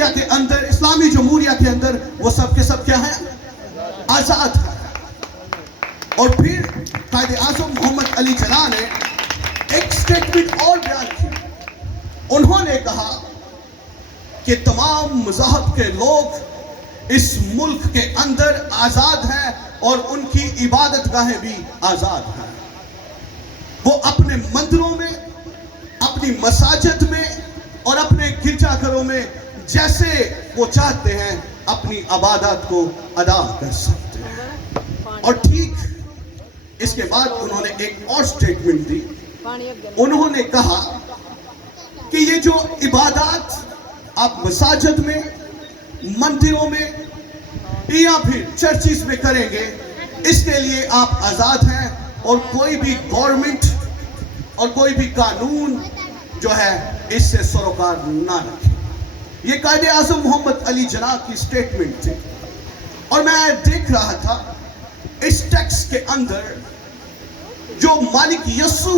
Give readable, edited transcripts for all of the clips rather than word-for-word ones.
India के अंदर, इस्लामी जमहूरिया के अंदर वो सब के सब क्या है? आजाद है। और फिर कायदे आज़म मोहम्मद अली जिन्ना ने एक स्टेटमेंट और बयान की। उन्होंने कहा कि तमाम मज़हब के लोग इस मुल्क के अंदर आजाद हैं और उनकी इबादत गाहें भी आजाद हैं। वो अपने मंदिरों में, अपनी मसाजिद में और अपने गिरजाघरों में जैसे वो चाहते हैं अपनी इबादत को अदा कर सकते हैं। और ठीक इसके बाद उन्होंने एक और स्टेटमेंट दी। उन्होंने कहा कि ये जो इबादत आप मसाजिद में, मंदिरों में या फिर चर्चिस में करेंगे, इसके लिए आप आजाद हैं और कोई भी गवर्नमेंट और कोई भी कानून जो है इससे सरोकार ना रखे। ये कायदे आज़म मोहम्मद अली जिन्ना की स्टेटमेंट थी। और मैं देख रहा था इस टेक्स्ट के अंदर जो मालिक यस्सु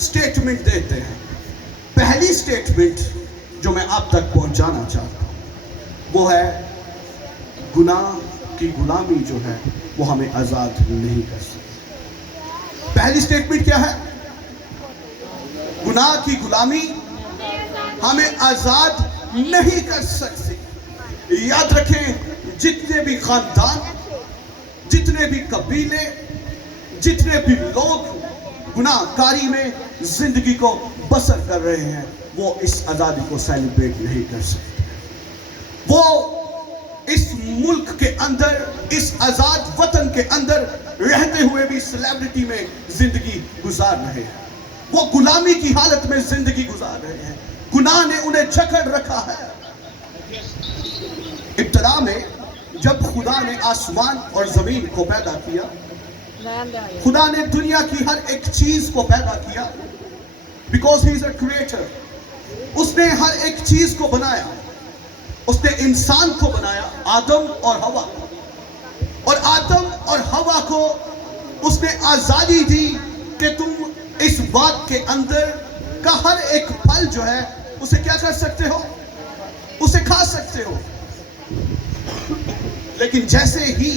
स्टेटमेंट देते हैं, पहली स्टेटमेंट जो मैं आप तक पहुंचाना चाहता हूं वो है गुनाह की गुलामी जो है वो हमें आजाद नहीं कर सकती। पहली स्टेटमेंट क्या है? गुनाह की गुलामी हमें आजाद नहीं कर सकती। याद रखें, जितने भी खानदान, जितने भी कबीले, जितने भी लोग गुनाहकारी में जिंदगी को बसर कर रहे हैं, वो इस आजादी को सेलिब्रेट नहीं कर सकते। वो इस मुल्क के अंदर, इस आजाद वतन के अंदर रहते हुए भी सेलिब्रिटी में जिंदगी गुजार रहे हैं। वो गुलामी की हालत में जिंदगी गुजार रहे हैं। गुनाह ने उन्हें जकड़ रखा है। इब्तिदा में जब खुदा ने आसमान और जमीन को पैदा किया, खुदा ने दुनिया की हर एक चीज को पैदा किया, because he is a creator. उसने हर एक चीज को बनाया। उसने इंसान को बनाया, आदम और हवा को। और आदम और हवा को उसने आजादी दी कि तुम इस बाग के अंदर का हर एक फल जो है उसे क्या कर सकते हो? उसे खा सकते हो। लेकिन जैसे ही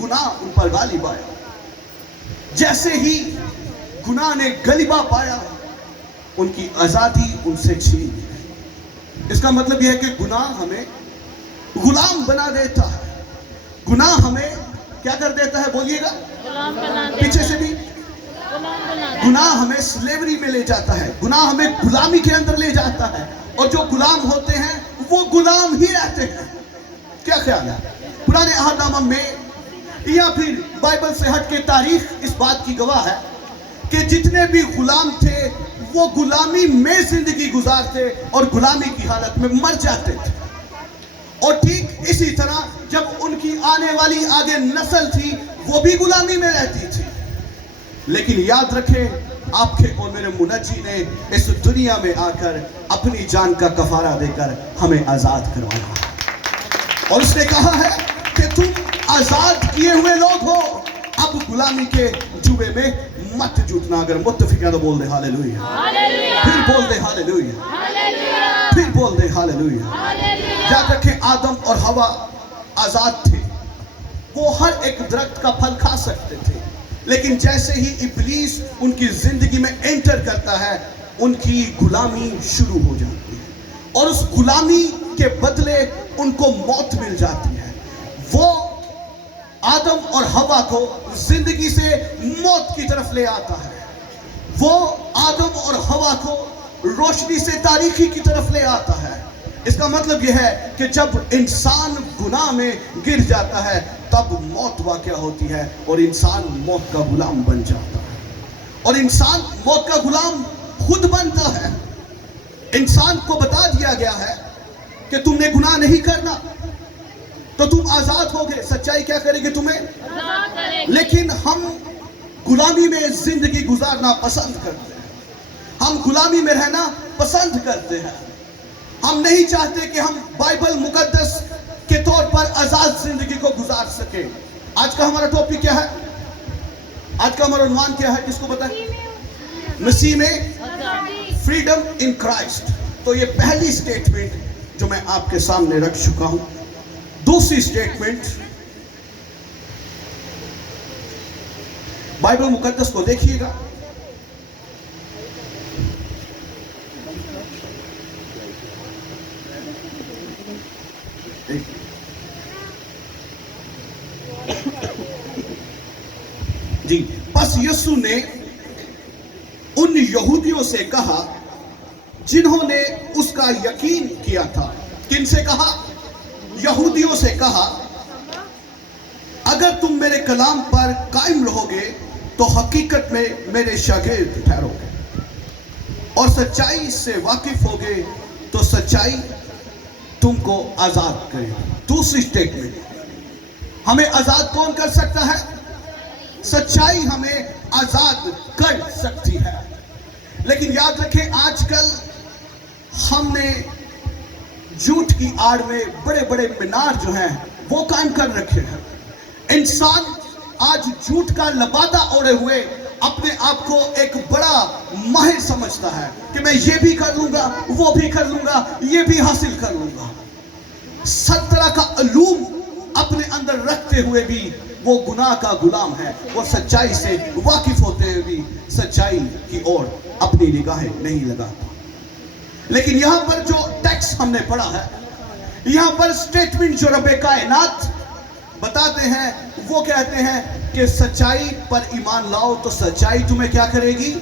गुनाह उन पर गालिब आया, जैसे ही गुनाह ने गलिबा पाया, उनकी आजादी उनसे छीन ली। इसका मतलब यह है कि गुनाह हमें गुलाम बना देता है। गुनाह हमें क्या कर देता है? बोलिएगा पीछे से भी। गुनाह हमें स्लेवरी में ले जाता है। गुनाह हमें गुलामी के अंदर ले जाता है। और जो गुलाम होते हैं वो गुलाम ही रहते हैं। क्या ख्याल है? पुराने अहदनामा में या फिर बाइबल से हट के तारीख इस बात की गवाह है कि जितने भी गुलाम थे वो गुलामी में जिंदगी गुजारते और गुलामी की हालत में मर जाते थे। और ठीक इसी तरह जब उनकी आने वाली आगे नस्ल थी वो भी गुलामी में रहती थी। लेकिन याद रखें, आपके और मेरे मुनज्जी ने इस दुनिया में आकर अपनी जान का कफारा देकर हमें आजाद करवाया है। और उसने कहा है कि तुम आजाद किए हुए लोग हो, अब गुलामी के जुए में मत जुटना। अगर मुत्तफिक है तो बोल दे हालेलुया, फिर बोल दे हालेलुया, फिर बोल दे हालेलुया। याद रखें, आदम और हवा आजाद थे। वो हर एक दरख्त का फल खा सकते थे। लेकिन जैसे ही इब्लीस उनकी जिंदगी में एंटर करता है, उनकी गुलामी शुरू हो जाती है और उस गुलामी के बदले उनको मौत मिल जाती है। वो आदम और हवा को जिंदगी से मौत की तरफ ले आता है। वो आदम और हवा को रोशनी से तारीकी की तरफ ले आता है। इसका मतलब यह है कि जब इंसान गुनाह में गिर जाता है तब मौत वाक़या होती है और इंसान मौत का गुलाम बन जाता है। और इंसान मौत का गुलाम खुद बनता है। इंसान को बता दिया गया है कि तुमने गुनाह नहीं करना तो तुम आजाद होगे। सच्चाई क्या करेगी? तुम्हें। लेकिन हम गुलामी में जिंदगी गुजारना पसंद करते हैं। हम गुलामी में रहना पसंद करते हैं। हम नहीं चाहते कि हम बाइबल मुकद्दस के तौर पर आजाद जिंदगी को गुजार सके। आज का हमारा टॉपिक क्या है? आज का हमारा उन्वान क्या है? किसको पता है? मसीह में फ्रीडम इन क्राइस्ट। तो ये पहली स्टेटमेंट जो मैं आपके सामने रख चुका हूं। दूसरी स्टेटमेंट, बाइबल मुकद्दस को देखिएगा, जी। बस यीशु ने उन यहूदियों से कहा जिन्होंने उसका यकीन किया था। किनसे कहा? यहूदियों से कहा, अगर तुम मेरे कलाम पर कायम रहोगे तो हकीकत में मेरे शागिर्द ठहरोगे और सच्चाई से वाकिफ होगे तो सच्चाई तुमको आजाद करेगी। दूसरी स्टेटमेंट, हमें आजाद कौन कर सकता है? सच्चाई हमें आजाद कर सकती है। लेकिन याद रखें, आजकल हमने झूठ की आड़ में बड़े बड़े मीनार जो हैं वो कायम कर रखे हैं। इंसान आज झूठ का लबादा ओढ़े हुए अपने आप को एक बड़ा माहिर समझता है कि मैं ये भी कर लूंगा, वो भी कर लूंगा, ये भी हासिल कर लूंगा। 7 तरह का अलूम अपने अंदर रखते हुए भी वो गुनाह का गुलाम है। वो सच्चाई से वाकिफ होते हुए भी सच्चाई की ओर अपनी निगाहें नहीं लगाता। लेकिन यहां पर जो टेक्स्ट हमने पढ़ा है, यहां पर स्टेटमेंट जो रब्बे कायनात बताते हैं, वो कहते हैं कि सच्चाई पर ईमान लाओ तो सच्चाई तुम्हें क्या करेगी?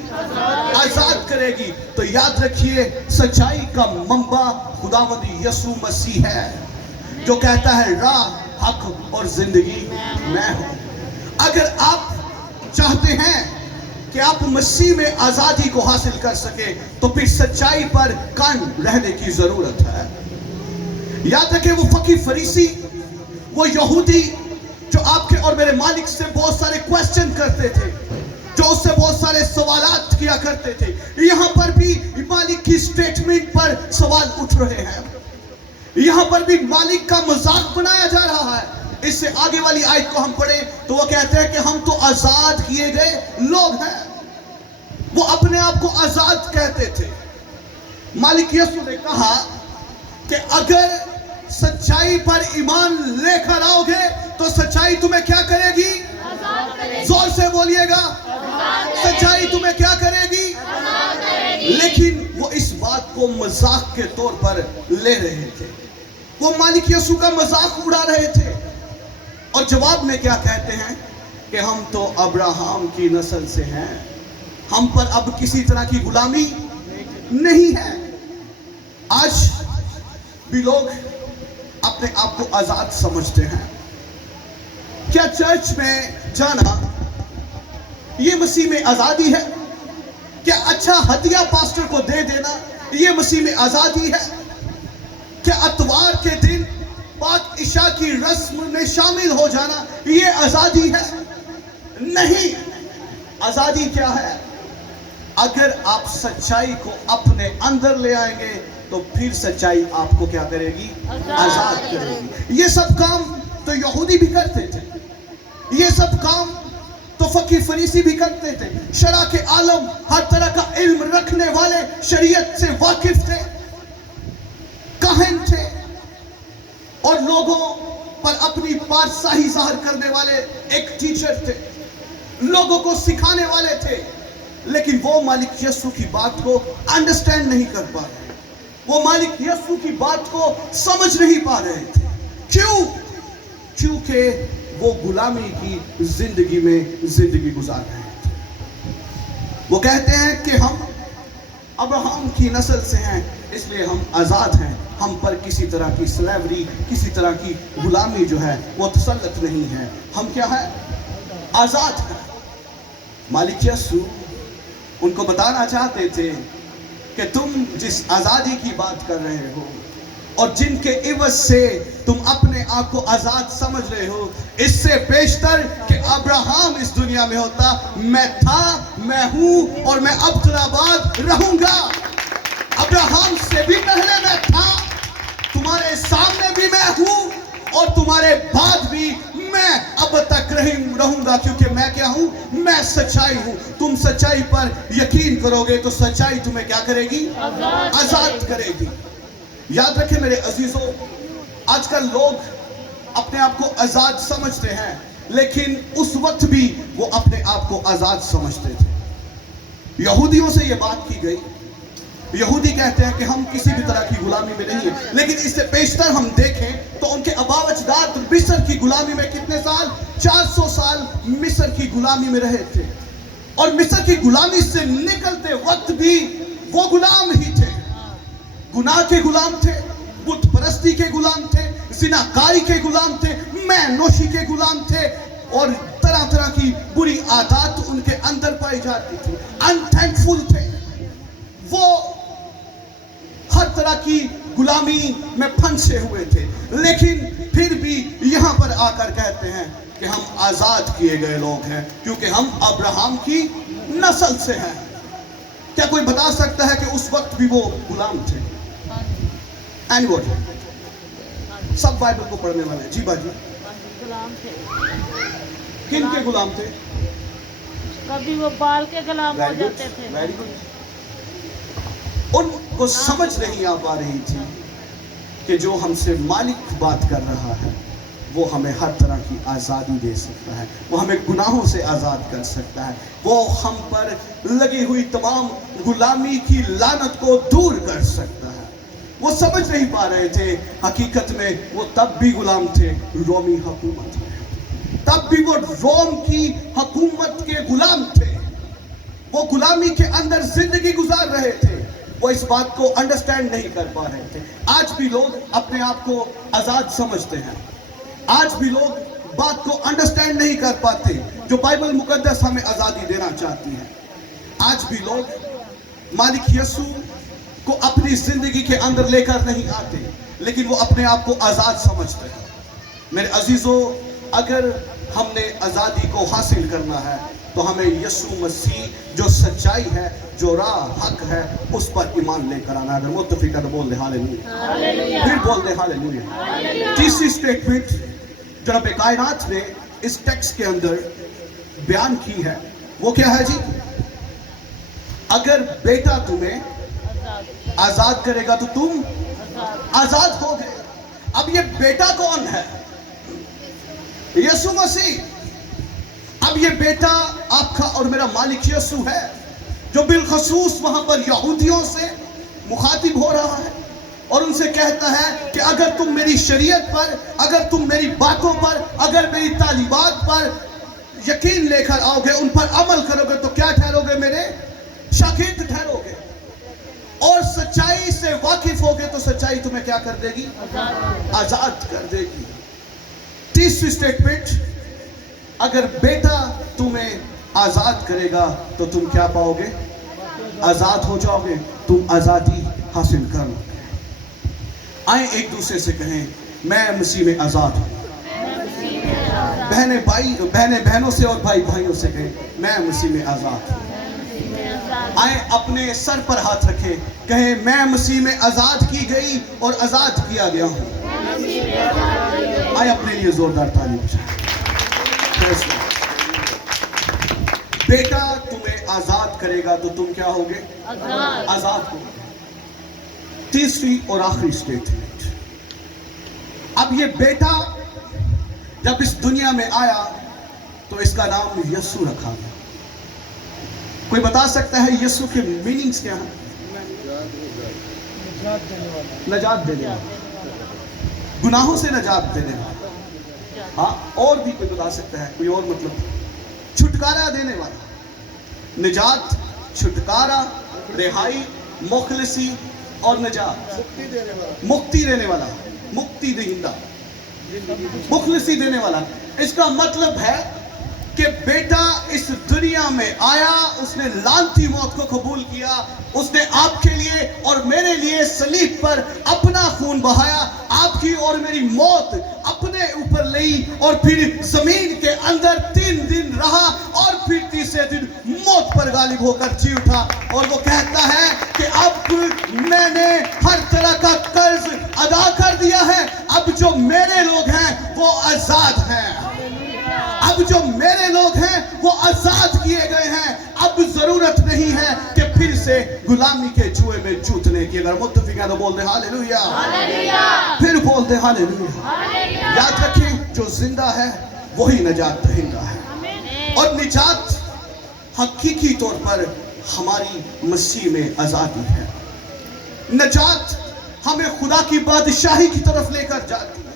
आजाद करेगी। तो याद रखिए, सच्चाई का मंबा खुदावंद यीशु मसीह है, जो कहता है राह, हक और जिंदगी मैं हूं। अगर आप चाहते हैं कि आप मसीह में आजादी को हासिल कर सके तो फिर सच्चाई पर कायम रहने की जरूरत है। याद रखें, वो फकीर फरीसी, वो यहूदी जो आपके और मेरे मालिक से बहुत सारे क्वेश्चन करते थे, जो उससे बहुत सारे सवालात किया करते थे, यहां पर भी मालिक की स्टेटमेंट पर सवाल उठ रहे हैं। यहां पर भी मालिक का मजाक बनाया जा रहा है। इससे आगे वाली आयत को हम पढ़ें तो वो कहते हैं कि हम तो आजाद किए गए लोग हैं। वो अपने आप को आजाद कहते थे। मालिक यीशु ने कहा कि अगर सच्चाई पर ईमान लेकर आओगे तो सच्चाई तुम्हें क्या करेगी? जोर से बोलिएगा, सच्चाई तुम्हें क्या करेगी? लेकिन वो इस बात को मजाक के तौर पर ले रहे थे। वो मालिक यीशु का मजाक उड़ा रहे थे और जवाब में क्या कहते हैं कि हम तो अब्राहम की नस्ल से हैं, हम पर अब किसी तरह की गुलामी नहीं है। आज भी लोग अपने आप को आजाद समझते हैं। क्या चर्च में जाना ये मसीह में आजादी है? क्या अच्छा हदिया पास्टर को दे देना ये मसीह में आजादी है? क्या अतवार के दिन पाक इशा की रस्म में शामिल हो जाना ये आजादी है? नहीं। आजादी क्या है? अगर आप सच्चाई को अपने अंदर ले आएंगे तो फिर सच्चाई आपको क्या करेगी? आजाद करेगी। ये सब काम तो यहूदी भी करते थे, ये सब काम तो फकीर फरीसी भी करते थे। शरा के आलम, हर तरह का इल्म रखने वाले, शरीयत से वाकिफ थे, काहिन थे और लोगों पर अपनी बादशाही जाहिर करने वाले एक टीचर थे, लोगों को सिखाने वाले थे। लेकिन वो मालिक यीशु की बात को अंडरस्टैंड नहीं कर पा रहे, वो मालिक यीशु की बात को समझ नहीं पा रहे थे। क्यों? क्योंकि वो गुलामी की जिंदगी में जिंदगी गुजार रहे थे। वो कहते हैं कि हम अब्राहम की नस्ल से हैं, इसलिए हम आजाद हैं, हम पर किसी तरह की स्लेवरी, किसी तरह की गुलामी जो है वो तसल्लुत नहीं है। हम क्या है? आजाद हैं। मालिक यीशु उनको बताना चाहते थे कि तुम जिस आजादी की बात कर रहे हो और जिनके इवज से तुम अपने आप को आजाद समझ रहे हो, इससे बेशतर कि अब्राहम इस दुनिया में होता। मैं था, मैं हूं और मैं अब्दुल्लाबाद रहूंगा। अब्राहम से भी पहले मैं था, तुम्हारे सामने भी मैं हूं और तुम्हारे बाद भी मैं अब तक रहूंगा, क्योंकि मैं क्या हूं? मैं सच्चाई हूं। तुम सच्चाई पर यकीन करोगे तो सच्चाई तुम्हें क्या करेगी? आजाद करेगी। याद रखें मेरे अजीजों, आजकल लोग अपने आप को आजाद समझते हैं, लेकिन उस वक्त भी वो अपने आप को आजाद समझते थे। यहूदियों से ये बात की गई, यहूदी कहते हैं कि हम किसी भी तरह की गुलामी में नहीं है, लेकिन इससे पेशतर हम देखें तो उनके आबा अजदाद मिस्र की गुलामी में कितने साल, 400 साल मिस्र की गुलामी में रहे थे। और मिस्र की गुलामी से निकलते वक्त भी वो गुलाम ही थे, गुनाह के गुलाम थे, बुत परस्ती के गुलाम थे, जिनाकारी के गुलाम थे, मैनोशी के गुलाम थे, और तरह तरह की बुरी आदत उनके अंदर पाई जाती थी। अनथैंकफुल थे वो, हर तरह की गुलामी में फंसे हुए थे, लेकिन फिर भी यहां पर आकर कहते हैं कि हम आजाद किए गए लोग हैं, क्योंकि हम अब्राहम की नस्ल से हैं। क्या कोई बता सकता है कि उस वक्त भी वो गुलाम थे? एनीबॉडी? सब बाइबल को पढ़ने वाले? जी बाजी, गुलाम थे। किन के गुलाम थे? कभी वो बाल के गुलाम हो जाते थे। Very good. उनको समझ नहीं आ पा रही थी कि जो हमसे मालिक बात कर रहा है वो हमें हर तरह की आज़ादी दे सकता है, वो हमें गुनाहों से आज़ाद कर सकता है, वो हम पर लगी हुई तमाम गुलामी की लानत को दूर कर सकता है। वो समझ नहीं पा रहे थे, हकीकत में वो तब भी गुलाम थे रोमी हुकूमत में, तब भी वो रोम की हुकूमत के गुलाम थे, वो गुलामी के अंदर जिंदगी गुजार रहे थे, वो इस बात को अंडरस्टैंड नहीं कर पा रहे थे। आज भी लोग अपने आप को आज़ाद समझते हैं, आज भी लोग बात को अंडरस्टैंड नहीं कर पाते जो बाइबल मुकद्दस हमें आज़ादी देना चाहती है। आज भी लोग मालिक यीशु को अपनी जिंदगी के अंदर लेकर नहीं आते, लेकिन वो अपने आप को आज़ाद समझते हैं। मेरे अजीजों, अगर हमने आज़ादी को हासिल करना है तो हमें यीशु मसीह जो सच्चाई है, जो राह हक है, उस पर ईमान लेकर आना। अगर मुत्तफिक है तो बोल दे हालेलुया, फिर बोल दे हालेलुया। तीसरी स्टेटमेंट जनाब कायनात ने इस टेक्स्ट के अंदर बयान की है, वो क्या है जी? अगर बेटा तुम्हें आजाद करेगा तो तुम आजाद हो गए। अब ये बेटा कौन है? यीशु मसीह। अब ये बेटा आपका और मेरा मालिक यीशु है, जो बिलखसूस वहां पर यहूदियों से मुखातिब हो रहा है और उनसे कहता है कि अगर तुम मेरी शरीयत पर, अगर तुम मेरी बातों पर, अगर मेरी तालीमात पर यकीन लेकर आओगे, उन पर अमल करोगे, तो क्या ठहरोगे? मेरे शागिर्द ठहरोगे। और सच्चाई से वाकिफ होगे तो सच्चाई तुम्हें क्या कर देगी? आजाद कर देगी। तीसरी स्टेटमेंट, अगर बेटा तुम्हें आजाद करेगा तो तुम क्या पाओगे? आजाद हो जाओगे, तुम आजादी हासिल कर लोगे। आए एक दूसरे से कहें, मैं मसीह में आजाद हूं। बहनें बहनों से और भाई भाइयों से कहें, मैं मसीह में आजाद हूं। आए अपने सर पर हाथ रखें, कहें मैं मसीह में आजाद की गई और आजाद किया गया हूं। आए अपने लिए जोरदार ताली बजाएं। बेटा तुम्हें आजाद करेगा तो तुम क्या होगे? आजाद हो। तीसरी और आखिरी स्टेटमेंट, अब ये बेटा जब इस दुनिया में आया तो इसका नाम यीशु रखा गया। कोई बता सकता है यीशु के मीनिंग्स क्या हैं? नजात देने वाला, गुनाहों से नजात देने वाला। हाँ, और भी कोई बता सकता है? कोई और मतलब? छुटकारा देने वाला। निजात, छुटकारा, रिहाई, मुखलिसी और नजात। मुक्ति देने वाला, मुक्ति देहिंदा, मुखलिसी देने वाला। इसका मतलब है कि बेटा इस दुनिया में आया, उसने लानती मौत को कबूल किया, उसने आपके लिए और मेरे लिए सलीब पर अपना खून बहाया, आपकी और मेरी मौत अपने ऊपर ली, और फिर जमीन के अंदर 3 दिन रहा और फिर तीसरे दिन मौत पर गालिब होकर जी उठा। और वो कहता है कि अब मैंने हर तरह का कर्ज अदा कर दिया है, अब जो मेरे लोग हैं वो आजाद हैं। अब जो मेरे लोग हैं वो आजाद किए गए हैं। अब जरूरत नहीं है कि پھر سے غلامی کے جوئے میں جوتنے کی. اگر متفق ہیں تو بول دیں ہاللیلویا. پھر بول دیں ہاللیلویا. یاد رکھیں جو زندہ ہے وہی نجات دہندہ ہے. اور نجات حقیقی طور پر ہماری مسیح میں آزادی ہے. نجات ہمیں خدا کی بادشاہی کی طرف لے کر جاتی ہے.